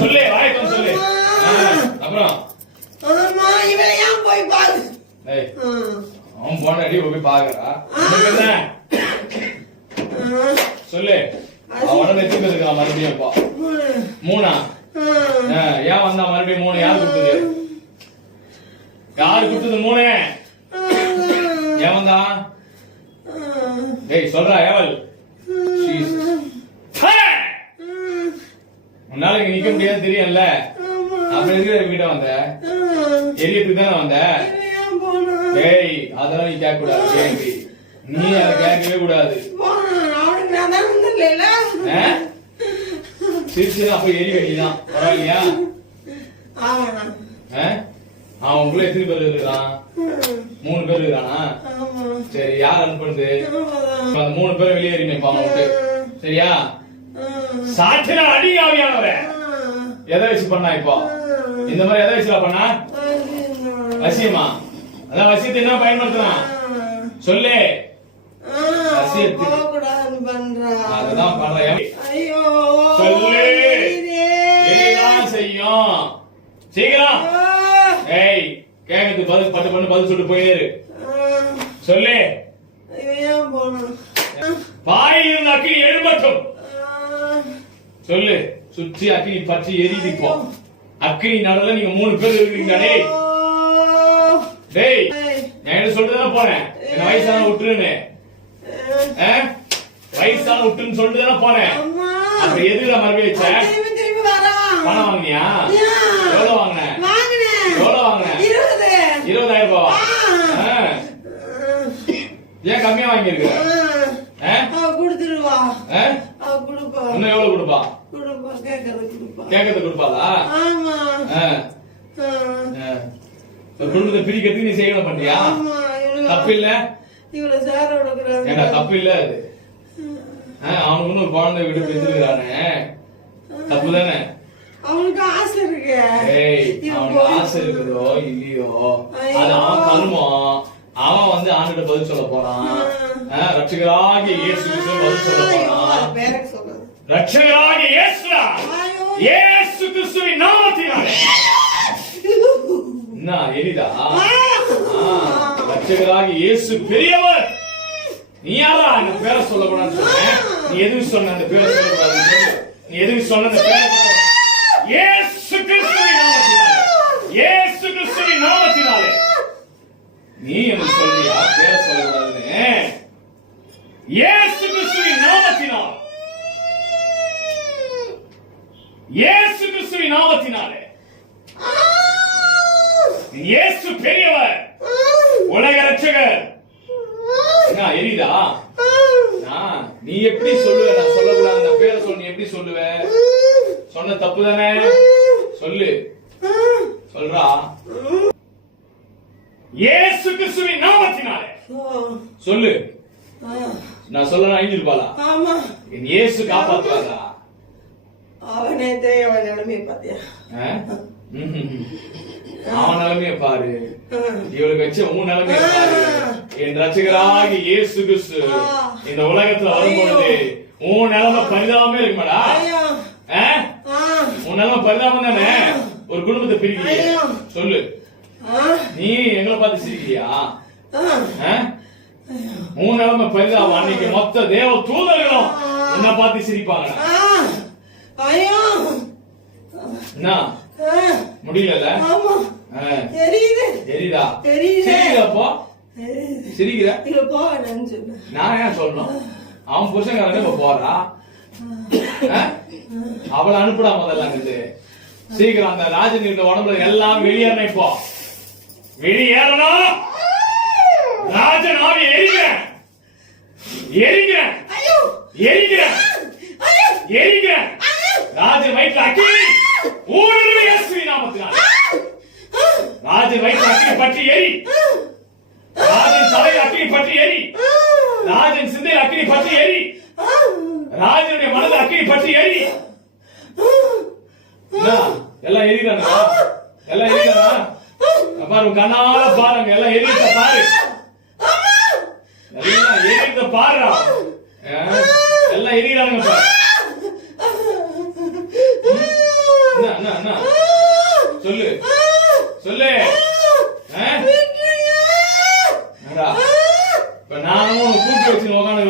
சொல்லு வாயத்தம் சொல்லு. அப்புறம்? ஏன் போய் பாரு. அவன் போன அடி போய் பாக்குறா. சொல்லு. அவன் இருக்கான் மறுபடியும் இப்போ. மூணு. ஏன் வந்தா மறுபடியும் மூணு? யார் கொடுத்தது? யார் கொடுத்தது மூணு? ஏன் வந்தா? டேய் சொல்றா ஏவல். நிக்க முடியாது தெரியும்ல அப்புறம் எதுக்கு வந்த எரியத்துக்கு தானே வந்த? டேய் அதெல்லாம் நீ கேட்க கூடாது கேள்வி நீ அதை கேட்கவே கூடாது? சிரிச்சுதான் அப்ப எரி வேண்டியதான் பரவாயில்லையா? அவன் உள்ள எத்தனை பேர் இருக்கிறான். மூணு பேர் இருக்கிறானா ஆமா. சரி யார் அனுப்புறது மூணு பேரும் வெளியேறிமே பாவம் சரியா ஆ. சாட்சினா அடி ஆவியானவர ஆ. எதை வச்சு பண்ணா இப்போ இந்த மாதிரி எதை வச்சுல பண்ணா. வசியமா அதான் வசியத்தை என்ன பயன்படுத்தலாம் சொல்லு. அதுதான் பண்றேன் ஐயோ சொல்லு. என்னதான் செய்யும் சீக்கிரம். ஏய் கேக்குறது பதில் பட்டு பண்ணு பதில் சொல்லிட்டு போயிரு. சொல்லு இருந்து அக்கினி எழும்பட்டும். சொல்லு சுற்றி அக்கினி பற்றி எரியுது இப்போ அக்கினி நடுவுல நீங்க மூணு பேர் இருக்கீங்க டேய். டேய். நான் என்ன சொல்லிட்டு போனேன் என்ன வயசான விட்டுருன்னு? வயசான விட்டுன்னு சொல்லிட்டு தானே போனேன். அப்புறம் எதுல மறுபடியும் வச்ச. பணம் வாங்கினியா? எவ்வளவு வாங்கின. எவ்வளவு வாங்கின இருபது. இருபதாயிரம். ஆ. ஏன் கம்மியா வாங்கியிருக்க கேட்கறது கொடுப்பா. கேட்கறது கொடுப்பாளா குடும்பத்தை பிரிக்கிறதுக்கு நீ செய்யணும் பண்றியா தப்பு இல்ல. ஏண்டா தப்பு இல்ல அது அவனுக்கு ஒரு குழந்தை விட்டு பெற்றிருக்கானே தப்பு தானே அவனுக்கு ஆசை இருக்கு. அவனுக்கு ஆசை இருக்குதோ இல்லையோ. அது அவன் கருமம் அவன் வந்து ஆண்டுகிட்ட பதில் சொல்ல போறான். ஆ, ரட்சகராகிய இயேசு பதில் சொல்ல போறான். ரட்சகராகிய இயேசுடா! இயேசு கிறிஸ்துவின் நாமத்தினாலே. என்ன எரிதா ஆ, ரட்சகராகிய இயேசு பெரியவர். நீ யாரா? இந்த பேரை சொல்லக்கூடாதுன்னு சொன்னேன். நீ எதுக்கு சொன்ன அந்த பேரை சொல்லக்கூடாதுன்னு சொல்லு நீ எதுக்கு சொன்ன அந்த பேரை. இயேசு கிறிஸ்துவின் நாமத்தினாலே. இயேசு கிறிஸ்துவின் நாமத்தினாலே. நீ எனக்கு சொல்றியா? பேரை சொல்லக்கூடாதுன்னு. இயேசு கிறிஸ்துவின் நாமத்தினால். இயேசு கிறிஸ்துவின் நாமத்தினாலே. இயேசு பெரியவர். உலக ரட்சகர் எரியுதா? நான் நீ எப்படி சொல்லுவ? நான் சொல்லக்கூடாது. அந்த பேரை சொல்லு நீ எப்படி சொல்லுவ? சொன்ன தப்பு தானே? சொல்லு. சொல்றா. இயேசு கிறிஸ்துவின் நாமத்தினாலே. சொல்லு. நான் சொல்ல அழிஞ்சிருப்பாளா இயேசு காப்பாத்துவாதா அவனே தெரியும் அவன் நிலைமையை. அவன் நிலைமைய பாரு. இவளுக்கு வச்ச உன் நிலைமைய பாரு. என் ரசிகராகி இயேசு கிறிஸ்து இந்த உலகத்துல வரும்பொழுது உன் நிலைமை பரிதாபமே இருக்குமாடா? உன் நிலைமை பரிதாபம் தானே? ஒரு குடும்பத்தை பிரிக்கிறீங்க. ஐயோ. சொல்லு. நீ எங்களை பார்த்து சிரிக்கிறியா? உன் நிலைமை பரிதாபம். அன்னைக்கு மொத்த தேவ தூதர்களும் உன்னை பார்த்து சிரிப்பாங்க ஐயோ! என்ன? முடியல ஆமா. தெரியுது. தெரியுதா? தெரியுது. சிரிக்கிற போக வேணாம்னு சொன்னேன் நான் ஏன் சொல்லணும்? அவன் புருஷன்காரங்க இப்ப போறா? அவளை அனுப்புடா முதல்ல அங்கிட்டு. சீக்கிரம் அந்த ராஜன் இருக்க உடம்புல எல்லாம் வெளியேறணும் இப்போ வெளியேறணும் ராஜன் ஆவி எரிக்கிறேன் எரிக்கிறேன் எரிக்கிறேன் எரிக்கிறேன் ராஜன் வயிற்று அக்கினி. ஊடுருவி இயேசுவின் நாமத்தினால். ராஜன் வயிற்று அக்கினி பற்றி எரி ராஜன் தலையில் அக்கினி பற்றி எரி ராஜன் சிந்தையில் அக்கினி பற்றி எரி ராஜனுடைய மனதில் அக்கினி பற்றி எரி எல்லாம் எரிதானா எல்லாம் எரிதானா பாரு கண்ணால பாருங்க. எல்லாம் எரியுத பாரு. எல்லாம் எரியுத பாருடா. எல்லாம் எரியுறானுங்க பாரு என்ன என்ன சொல்லு. சொல்லு. இப்ப நானும் உன்னை கூப்பிட்டு வச்சு உட்காந்து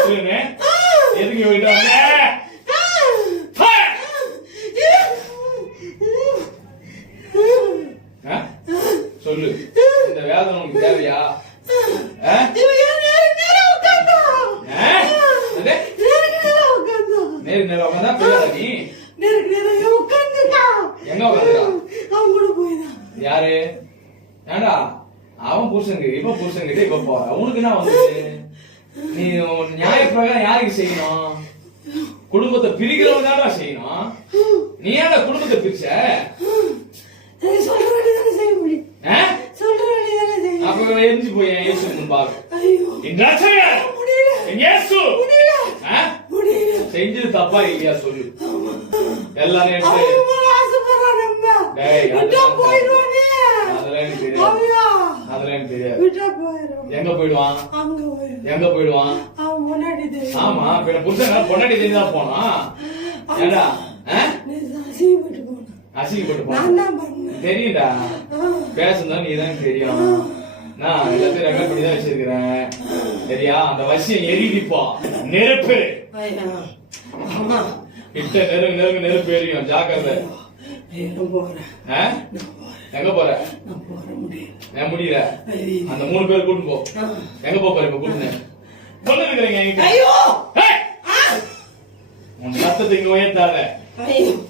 சொல்லுன்னு எதுக்கு போயிட்டு வந்த? சொல்லு. இந்த வேதனை உனக்கு தேவையா ஆ? ஆ? அது? நேருக்கு நேரம் உட்காந்தா புரியாதா நீ எங்க உட்காந்துருக்கா யாரு ஏண்டா அவன் புருஷனுக்கு இப்ப புருஷன்கிட்ட இப்ப போற. அவனுக்கு என்ன வந்து நீ உன் நியாய பிரகாரம் யாருக்கு செய்யணும்? குடும்பத்தை பிரிக்கிறவங்க தான்டா செய்யணும். நீ ஏன்டா குடும்பத்தை பிரிச்ச? அப்ப எரிஞ்சு போய் இயேசு! முன்பாக இயேசு? செஞ்சது தப்பா இல்லையா சொல்லு. எல்லாரும் அதெல்லாம் எனக்கு தெரியாது. அதெல்லாம் எனக்கு தெரியாது எங்க போயிடுவான்? அங்க. எங்க போயிடுவான்? அவன் முன்னாடி தெரியும். ஆமா பின்ன புருஷன் பொண்டாட்டி தெரிஞ்சா போனா ஆ? நீ அசிங்கப்பட்டு போன. அசிங்கப்பட்டு போனா. தான். தெரியும்டா. நீ தான் தெரியும். நான் எல்லாத்தையும் ரெக்கார்ட் பண்ணி தான் வச்சிருக்கிறேன். சரியா? அந்த வசியம் எரிதிப்போ நெருப்பு. கிட்ட நெருங்கு நெருங்கு நெருப்பு எரியும். ஜாக்கிரதை. போறேன். எங்க போற? நான் முடியல. அந்த மூணு பேர் கூட்டு போ. எங்க போற இப்ப கூட்டு சொல்லு இருக்கிறீங்க. ஐயோ. உன் சத்தத்தை இங்க உயர்த்தாத. இவன்?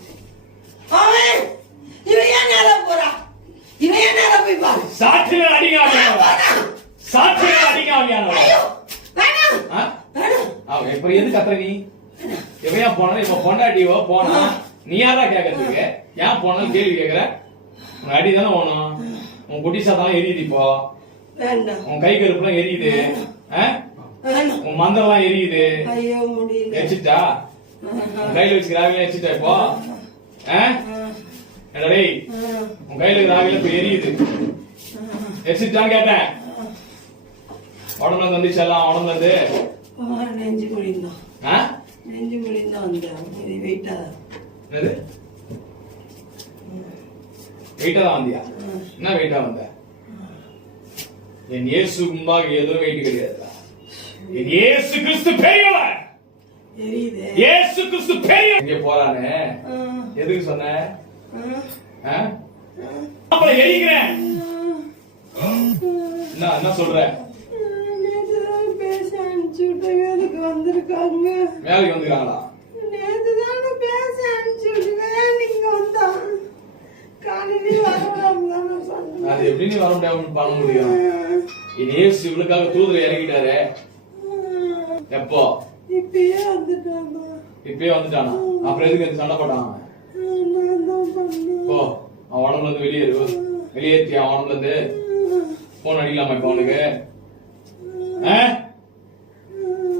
இவன்? சாட்சிகள். வேணாம். சாட்சிகள். அவன் இப்ப எது கத்துற நீ? எவையா போனா? இப்ப பொண்டாட்டிவோ போனா? நீ யாரா கேக்குறதுக்கு? ஏன் போனாலும் கேள்வி கேக்குற? அடி தானே போனோம் உன் குட்டி சாத்தாலும் எரியுது இப்போ. உன் கை கருப்புலாம் எரியுது. உன் மந்திரம்லாம் எரியுது. எரிச்சிட்டா? கையில வச்சுக்கிறாங்க எரிச்சிட்டா இப்போ? என்னடா உன் கையில ஆவியில இப்ப எரியுது. எரிச்சிட்டான்னு கேட்டேன். உடம்புல இருந்து வந்துச்சு எல்லாம்? உடம்புல இருந்து? நெஞ்சு முடிந்தான்? நெஞ்சு முடிந்தான் வந்தேன். இது வெயிட்டா என்னது? வெயிட்டா தான் வந்தியா? என்ன வெயிட்டா வந்த? என் இயேசு முன்பாக எதுவும் வெயிட் கிடையாதுடா. என் இயேசு கிறிஸ்து பெரியவர். இயேசு கிறிஸ்து பெரியவர். இங்க போறானே. எதுக்கு சொன்ன? அப்புறம் எரிக்கிறேன். என்ன என்ன சொல்ற? வேலைக்கு வந்துக்கிறாங்களா நேத்து தானே பேச அனுப்பிச்சு விட்டுங்க நீங்க வந்தா காலையில வரலாம் தானே சொன்னேன் அது எப்படி நீ வர முடியாம? பண்ண முடியும். இயேசு இவளுக்காக தூதரை இறங்கிட்டாரு. எப்போ? இப்பயே வந்துட்டாங்க இப்பயே வந்துட்டானா? அப்புறம் எதுக்கு சண்டை போட்டான் போ அவன் உடம்புல இருந்து வெளியேறு வெளியேற்றி அவன் உடம்புல இருந்து போன் அடிக்கலாமா இப்ப அவனுக்கு?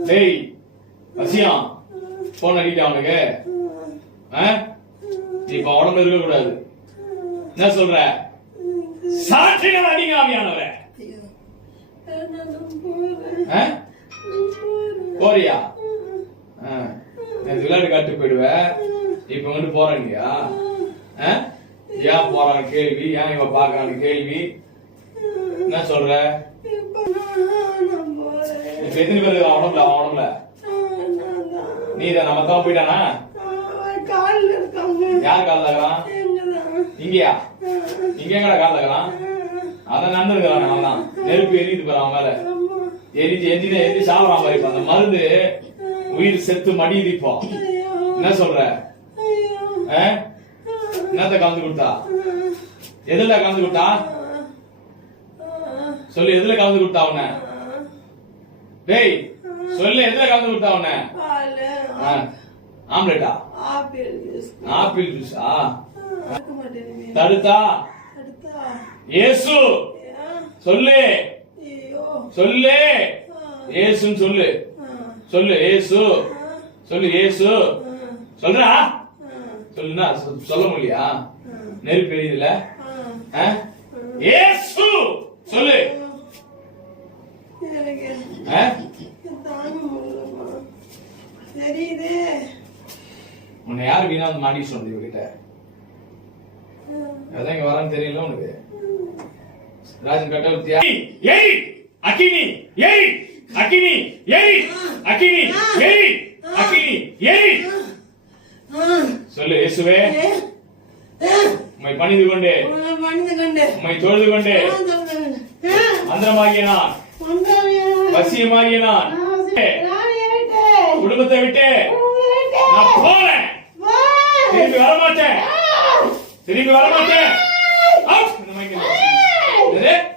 டேய் வசியம் போன் அடிக்க அவனுக்கு? நீ இப்ப உடம்புல இருக்க கூடாது என்ன சொல்ற? சாட்சிகள் அடிங்க ஆவியானவரே போறியா? விளையாட்டு காட்டு போயிடுவ இப்ப வந்து போறேன் இல்லையா? ஏன் போறான்னு கேள்வி ஏன் இவ பாக்குறான்னு கேள்வி. என்ன சொல்ற? இப்ப எத்தனை பேர் உடம்புல அவன் உடம்புல? தான் நீ இதை நம்ம தான் போயிட்டானா? யார் இருக்கிறான்? எங்கதான் இங்கயா? இங்க எங்கடா காலில் இருக்கிறான் அதான் நடந்துருக்கிறான் அவன் தான் நெருப்பு எரியுது பாரு அவன் மேல. எரிஞ்சு எரிஞ்சு எரிஞ்சு சாவறான் பாரு இப்ப. அந்த மருந்து உயிர் செத்து மடியுது இப்போ. என்ன சொல்ற? என்னத்த கலந்து கொடுத்தா? எதுல கலந்து கொடுத்தா? சொல்லு எதுல கலந்து கொடுத்தா உன்ன? டேய் சொல்லு எதுல கலந்து கொடுத்தா உன்ன. ஆம்லெட்டா? Apple juice? தடுத்தா? இயேசு? சொல்லு. சொல்லு. ஆ, இயேசுன்னு சொல்லு. சொல்லு இயேசு. ஆ, சொல்லு இயேசு. ஆ, சொல்றா? சொல்லுனா சொல்ல முடியா? நெருப்பு எரியுதுல? இயேசு! சொல்லு. உன்னை யாரு வீணா வந்து மாட்டி சொன்னது இவகிட்ட அதான் இங்க வரான்னு தெரியல உனக்கு. ராஜன் கட்டவர்த்தியா ஏய் அக்கினி ஏய் அக்கினி ஏய் அக்கினி ஏய் அக்கினி ஏய். சொல்லு இயேசுவே. உம்மை பணிந்து கொண்டு பணிந்து கொண்டு உம்மை தொழுது கொண்டு மந்திரமாகிய நான் வசியமாகிய நான் குடும்பத்தை விட்டு நான் போறேன். திரும்பி வரமாட்டேன். セリフがらまってアウト目の前に行でね。